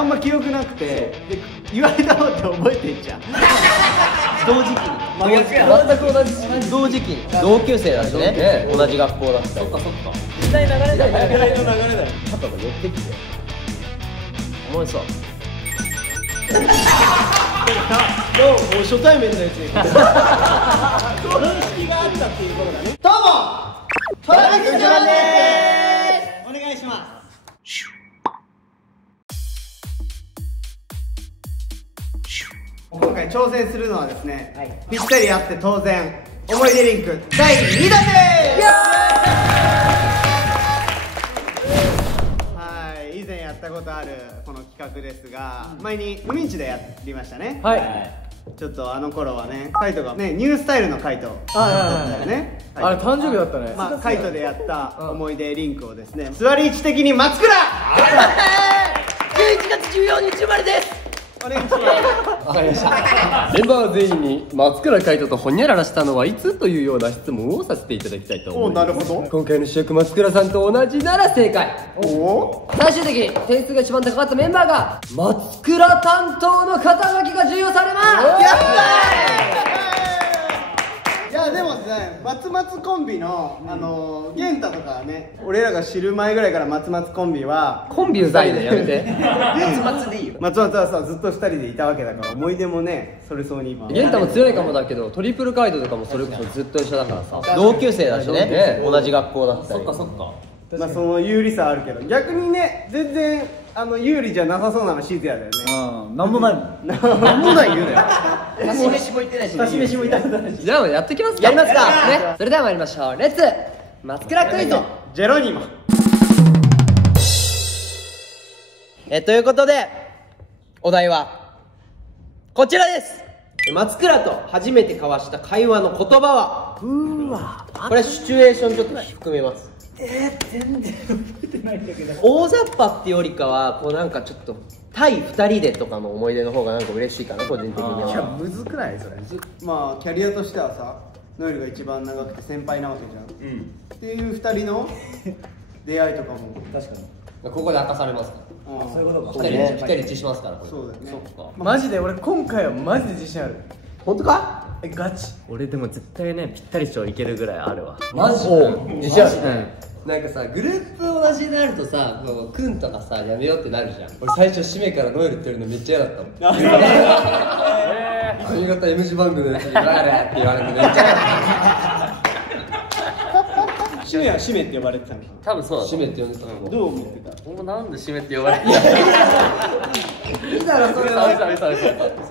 あんま記憶なくて、で言われたのって覚えてんじゃん。同時期に全く同じ同時期に同級生だしね、同じ学校だった。そっかそっか。時代流れだよ、流れだよ。パパが寄ってきて、お前さ初対面のやつに認識があったっていうことだね。どうもトラビスジョンです。お願いします。今回挑戦するのはですね、ぴったりあって当然思い出リンク第2弾です。はい、以前やったことあるこの企画ですが、前に海んちでやりましたね。はい。ちょっとあの頃はね、カイトがね、ニュースタイルのカイトだったよね。あれ誕生日だったね。まあカイトでやった思い出リンクをですね、座り位置的に松倉11月14日生まれです。お願いします。わかりました。メンバー全員に松倉海斗とホニャララしたのはいつというような質問をさせていただきたいと思います。なるほど。今回の主役松倉さんと同じなら正解。最終的に点数が一番高かったメンバーが松倉担当の肩書きが授与されます。やったー。いやでもね、松松コンビの玄太とかね、俺らが知る前ぐらいから松松コンビはコンビうざいね、やめて。松松でいいよ。松松はさ、ずっと2人でいたわけだから思い出もね、それそうに今玄太も強いかもだけど、トリプルカイトとかもそれこそずっと一緒だからさ、同級生だしね、同じ学校だったり。そっかそっか。まあその有利さあるけど、逆にね、全然有利じゃなさそうなのシーズヤだよね。なんもないもん。なんもない言うなよ。刺し飯も言ってないし、刺し飯もいただいて。じゃあやってきますか。やりますかね。それでは参りましょう。レッツ松倉クイズ。ジェロニモ。ということでお題はこちらです。松倉と初めて交わした会話の言葉は、これシチュエーションちょっと含めます。全然覚えてないんだけど。大雑把ってよりかはこうなんかちょっと対2人でとかの思い出の方がなんか嬉しいかな、個人的には。いや、むずくないそれ。まあキャリアとしてはさ、ノエルが一番長くて先輩なわけじゃん。っていう2人の出会いとかも確かに。ここで明かされますから。そういうことか。ぴったり一致しますから。そうだよね。そっか。マジで俺今回はマジで自信ある。本当か？ガチ。俺でも絶対ね、ぴったり賞いけるぐらいあるわ。マジ？自信ある。なんかさ、グループ同じになるとさ、くんとかさ、やめようってなるじゃん。俺最初締めからノエルって言われるのめっちゃ嫌だったもん。髪型 M 字番組のやつに「やれ!」って言われるのめっちゃ嫌だった。シメはシメって呼ばれてたの。多分そうだ。締めって呼んでたの。どう思ってた？もうなんで締めって呼ばれてる。いいだろそれは。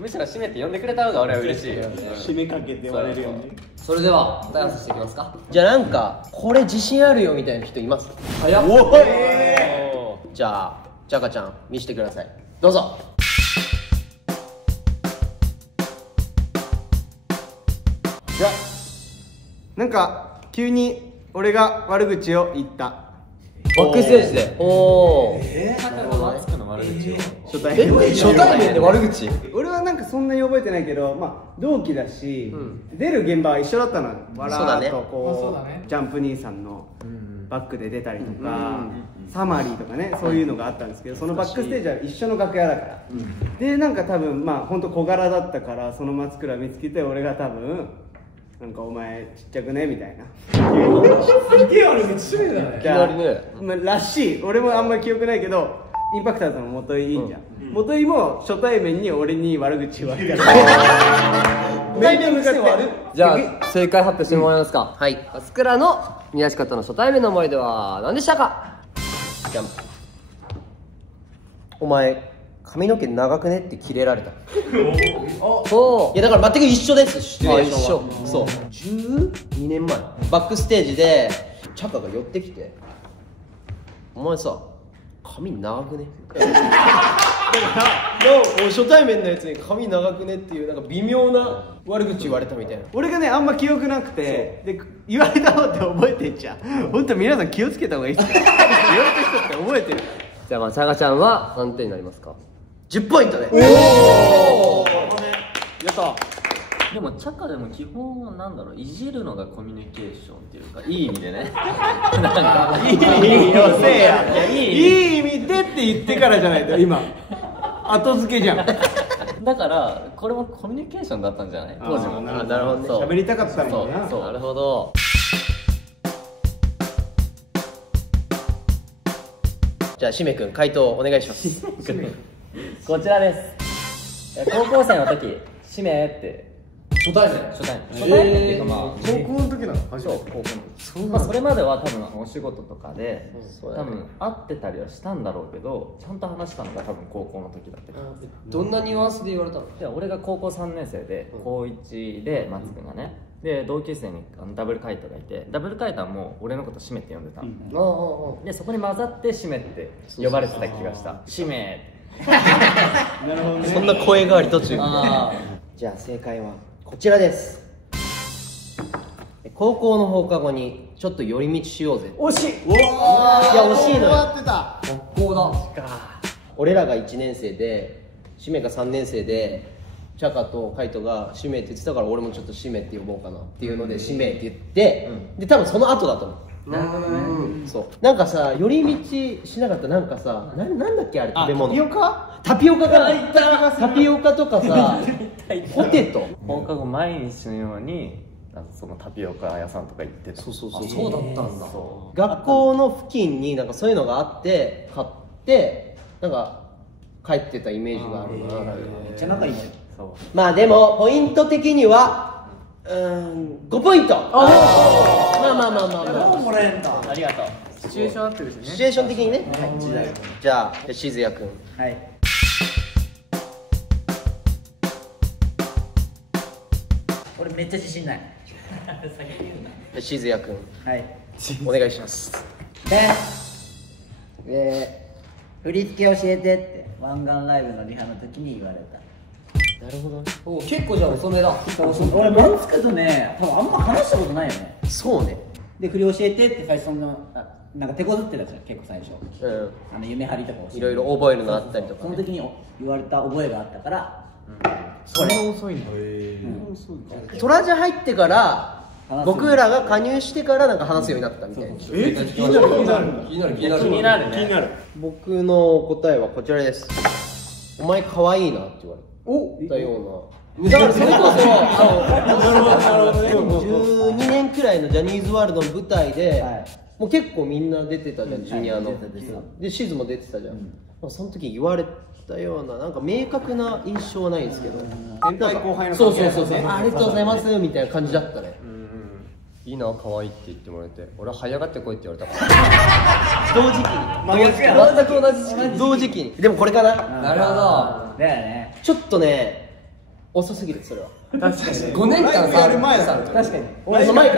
むしろ締めって呼んでくれた方が俺は嬉しいよ。締めかけて呼ばれるよね。それでは答え合わせしていきますか。じゃあなんかこれ自信あるよみたいな人います？早っ。じゃあちゃかちゃん見せてください。どうぞ。いや、なんか急に俺が悪口を言った。バックステージで。おお。マツクの悪口を。初対面。初対面で悪口？俺はなんかそんなに覚えてないけど、まあ同期だし、出る現場は一緒だったのよ。わらーっとこうジャンプ兄さんのバックで出たりとか、サマリーとかね、そういうのがあったんですけど、そのバックステージは一緒の楽屋だから。でなんか多分まあ本当小柄だったから、その松倉見つけて俺が多分。なんかお前ちっちゃくねみたいな。すげえ悪口だね。いきなりね。まあらしい。俺もあんまり記憶ないけど、インパクターズの元井いいんじゃん。元井も初対面に俺に悪口言われたから。面と向かって。じゃあ正解発表してもらえますか。はい。松倉の宮下との初対面の思い出は何でしたか？じゃん。お前髪の毛長くねってキレられた。そう。いやだから全く一緒です。シチュエーションは。そう。12年前バックステージでチャカが寄ってきて、お前さ髪長くね。初対面のやつに髪長くねっていうなんか微妙な悪口言われたみたいな。俺がねあんま記憶なくて、で言われたのって覚えてんじゃん。本当皆さん気をつけた方がいいですよ。言われた人って覚えてる。じゃあまあチャガちゃんは何点になりますか？10ポイントで。おお。やった。でもチャカでも基本はなんだろう、いじるのがコミュニケーションっていうか、いい意味でね。なんかいいよせいや。いい意味でって言ってからじゃないと今。後付けじゃん。だからこれもコミュニケーションだったんじゃない当時も。なるほどね。喋りたかったもんな。そうなるほど。じゃあしめ君回答お願いします。こちらです。高校生の時しめって初対面っていうか、まあ高校の時なの？そう、高校の時。まあそれまでは多分お仕事とかで多分会ってたりはしたんだろうけど、ちゃんと話したのが多分高校の時だった。どんなニュアンスで言われたの？で俺が高校3年生で高1で松君がね、で同級生にダブルカイトがいて、ダブルカイトはもう俺のことシメって呼んでたの、でそこに混ざってシメって呼ばれてた気がした。シメなるほどね。そんな声変わり途中。じゃあ正解はこちらです。高校の放課後にちょっと寄り道しようぜ。惜しい。いや惜しいのよ。ってた。学校だ。俺らが1年生でシメが3年生で、チャカとカイトがシメって言ってたから、俺もちょっとシメって呼ぼうかなっていうのでシメって言って、で多分その後だと思う。なるほどね。そうなんかさ、寄り道しなかった。なんかさ、なんだっけあれ、食べ物。タピオカ？タピオカかな。タピオカとかさ、ポテト。放課後毎日のようにそのタピオカ屋さんとか行ってた。そうだったんだ。そ学校の付近になんかそういうのがあって買ってなんか帰ってたイメージがあるな。めっちゃ仲いいね。まあでもポイント的には5ポイント。まあもうもらえるんだ。ありがとう。シチュエーション合ってるしね。シチュエーション的にね。じゃあしずやくん。はい。俺めっちゃ自信ない。しずやくんはい。お願いします。振り付け教えてって湾岸ライブのリハの時に言われた。なるほどね。お結構じゃあ遅めだ。俺マツクとね、多分あんま話したことないよね。そうね。で振り教えてって最初のなんか手こずってたじゃん、結構最初。夢張りとか教えていろいろ覚えるのあったりとかね。その時に言われた覚えがあったから。それ遅いんだ。トラジャ入ってから僕らが加入してからなんか話すようになったみたいな。気になるね。僕の答えはこちらです。お前可愛いなって言われたような。だからそれこそ12年くらいのジャニーズワールドの舞台で、もう結構みんな出てたじゃん、ジュニアの。でシズも出てたじゃん。その時言われたような、なんか明確な印象はないんですけど、先輩後輩のそうありがとうございますみたいな感じだったね。いいな、可愛いって言ってもらえて、俺は早がってこいって言われたから同時期に全く同じ時期に同時期に。でもこれかな。なるほど。だよね。ちょっとね遅すぎる、それは。確かに。 5年間やる前だ。確かに。俺前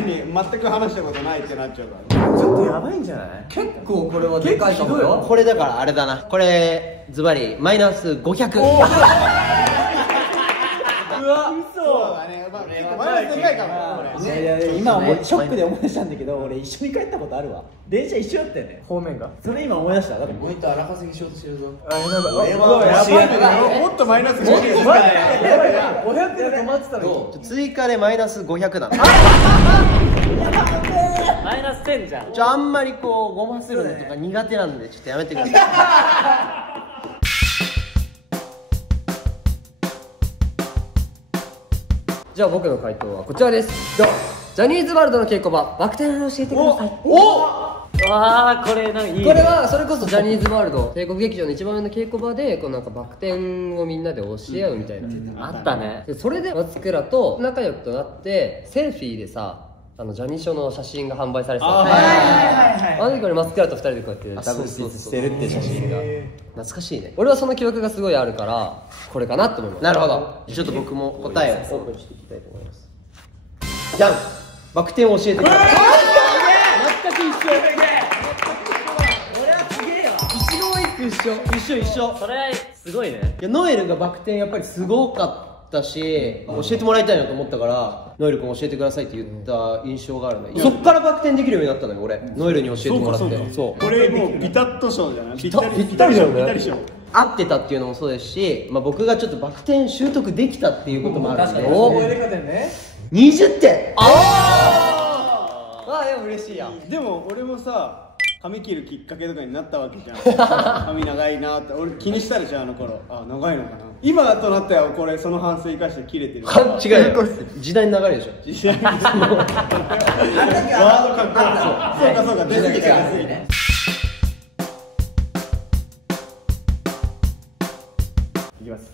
に全く話したことないってなっちゃうからね。ちょっとやばいんじゃない？結構これはでかいかもよ。これだからあれだな、これズバリマイナス500。そうだね。マイナスでかいかも。いや今ショックで思い出したんだけど、俺一緒に帰ったことあるわ。電車一緒だったよね。方面が。それ今思い出した。だってポイント荒稼ぎしようとしてるぞ。あ、やばい。もっとマイナス50ですね。500で止まってたのに。追加でマイナス500だな。マイナス1000じゃん。あんまりこうごまするのとか苦手なんでちょっとやめてください。じゃあ僕の回答はこちらです。ジャニーズワールドの稽古場、バク転を教えてください。わあ、これなんかいいね。これはそれこそジャニーズワールド帝国劇場の一番上の稽古場でこうなんかバク転をみんなで教え合うみたいな、あったね。でそれで松倉と仲良くとなってセルフィーでさ、ジャニーショーの写真が販売されてた。あの時俺松倉と2人でこうやってダブルスティッチしてるっていう写真が懐かしいね。俺はその記憶がすごいあるからこれかなと思います。なるほど。ちょっと僕も答えをオープンしていきたいと思います。じゃん、バク転を教えてください。全く一緒。俺はすげえわ。一緒。それすごいね。いやノエルがバク転やっぱりすごかったし、教えてもらいたいなと思ったからノエル君教えてくださいって言った印象があるね。そっからバク転できるようになったのよ俺、ノエルに教えてもらって。そうこれもうビタッと賞じゃない。ぴったりだよね。ぴったり賞。合ってたっていうのもそうですし、僕がちょっとバク転習得できたっていうこともあるんで、20点。ああでも嬉しいやん。でも俺もさ、髪切るきっかけとかになったわけじゃん。髪長いなって俺気にしたでしょ、あの頃。あ、長いのかな。今となってはこれその反省生かして切れてる。違うよ、時代の流れでしょ。時代のワードかっこいい。そうかそうか、出過ぎた出過ぎた。いきます。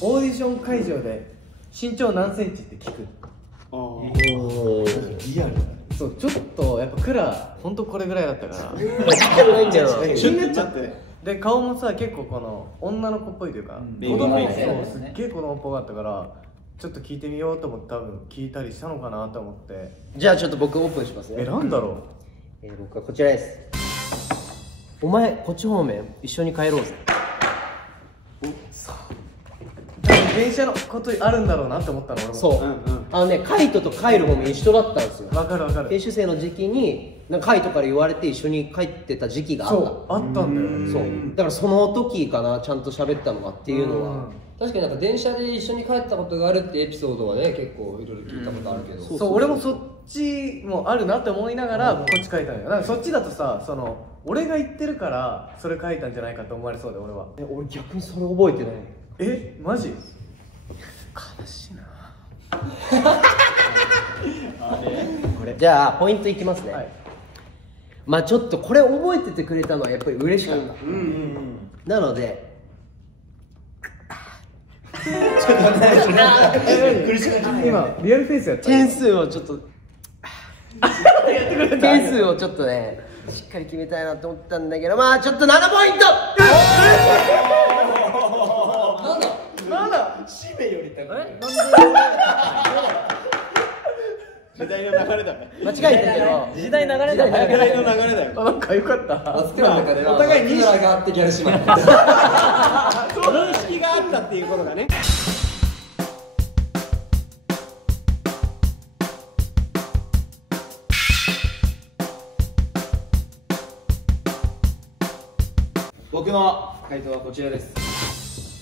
オーディション会場で身長何センチって聞く。リアルだね。そう、ちょっとやっぱクラほんとこれぐらいだったからないんだよ。気になっちゃって。で顔もさ結構この女の子っぽいというか、子供っぽい、そうすっげえ子供っぽかったから、ちょっと聞いてみようと思って多分聞いたりしたのかなと思って。じゃあちょっと僕オープンしますね。なんだろう。僕はこちらです。お前こっち方面一緒に帰ろうぜ。電車のことあるんだろうなって思ったの俺も。そう、カイトと帰る方面一緒だったんですよ。わかるわかる。研修生の時期にカイトから言われて一緒に帰ってた時期があった。そうあったんだよ。そうだからその時かな、ちゃんと喋ったのがっていうのは。確かになんか電車で一緒に帰ったことがあるってエピソードはね、結構いろいろ聞いたことあるけど、そう俺もそっちもあるなって思いながらこっち書いたのよ。なんかそっちだとさ、その俺が言ってるからそれ書いたんじゃないかと思われそうで、俺は。俺逆にそれ覚えてない。マジ悲しいな。じゃあポイントいきますね、はい、まあちょっとこれ覚えててくれたのはやっぱり嬉しかった、なので今リアルフェイスやった点数をちょっと点数をちょっとねしっかり決めたいなと思ったんだけど、まあちょっと7ポイント。なんだ締めより高い。時代の流れだね。間違えたけど時代流れだよ。時代の流れだよ。なんかよかった。マスクラの中でお互い認識があってギャルしまった。認識があったっていうことがね。僕の回答はこちらです。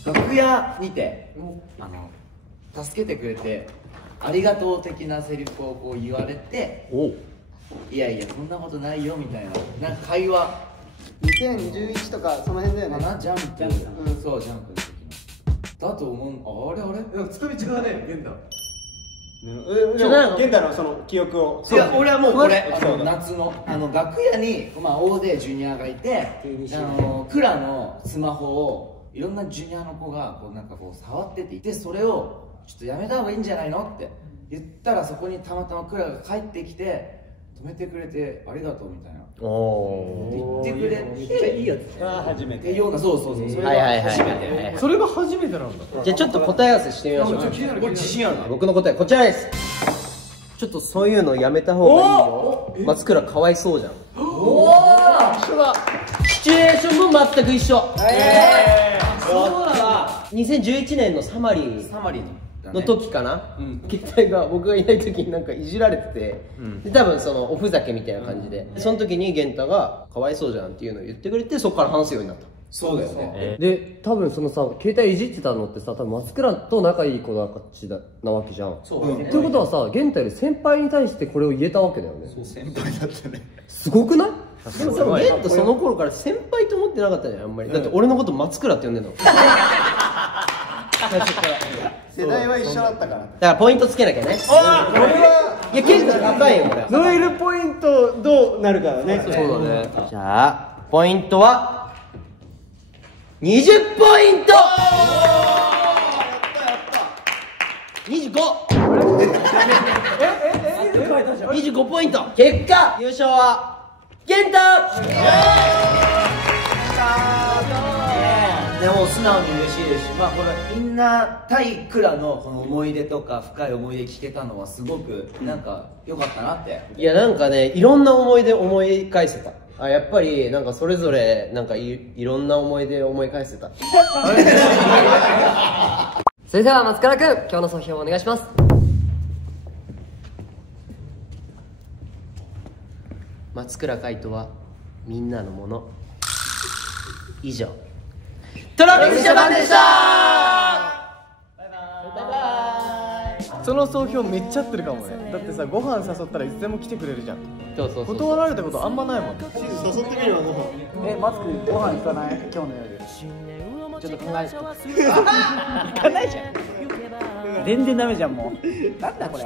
楽屋にて助けてくれてありがとう的なセリフをこう言われて、いやいやそんなことないよみたいな、なんか会話2011とかその辺だよね。ジャンプ、そうジャンプの時のだと思う。あれでもつかみ違うね、源太。健太のその記憶を。いや俺はもうこれ夏の楽屋に大勢ジュニアがいて、クラのスマホをいろんなジュニアの子がこうなんかこう触ってていて、それをちょっとやめた方がいいんじゃないのって言ったら、そこにたまたまクラが帰ってきて止めてくれてありがとうみたいな言ってくれて、いいやつ初めてような、そうそれが初めて。それが初めてなんだ。じゃあちょっと答え合わせしてみましょう。これ自信あるな。僕の答えこちらです。ちょっとそういうのやめた方がいいよ。松倉かわいそうじゃん。おお一緒だ。シチュエーションも全く一緒。2011年のサマリーの時かな、携帯が僕がいない時になんかいじられてて、で多分そのおふざけみたいな感じで、その時に源太がかわいそうじゃんっていうのを言ってくれて、そこから話すようになった。そうだよね。で多分そのさ携帯いじってたのってさ、多分松倉と仲いい子なわけじゃん。そうだね。ということはさ、源太より先輩に対してこれを言えたわけだよね。そう先輩だったね。すごくない？でも多分源太その頃から先輩と思ってなかったじゃんあんまり。だって俺のこと松倉って呼んでんの。世代は一緒だったから。だからポイントつけなきゃね。これはいや結構高いよこれ。ノエルポイントどうなるかだね。そうだね。じゃあポイントは20ポイント。25ポイント。結果優勝は源太。でも素直に嬉しいですし、これみんな対クラのこの思い出とか深い思い出聞けたのはすごくなんか良かったなって。いやなんかね、いろんな思い出思い返せた。やっぱりなんかそれぞれなんかいろんな思い出思い返せた。それでは松倉君、今日の総評をお願いします。松倉海斗はみんなのもの。以上、トラビスジャパンでした。バイバイ。その総評めっちゃ合ってるかもね。だってさ、ご飯誘ったらいつでも来てくれるじゃん。そう断られたことあんまないもん。誘ってみればご飯。マツクご飯行かない？今日の夜ちょっと考えて。行かないじゃん。全然ダメじゃんもう。なんだこれ。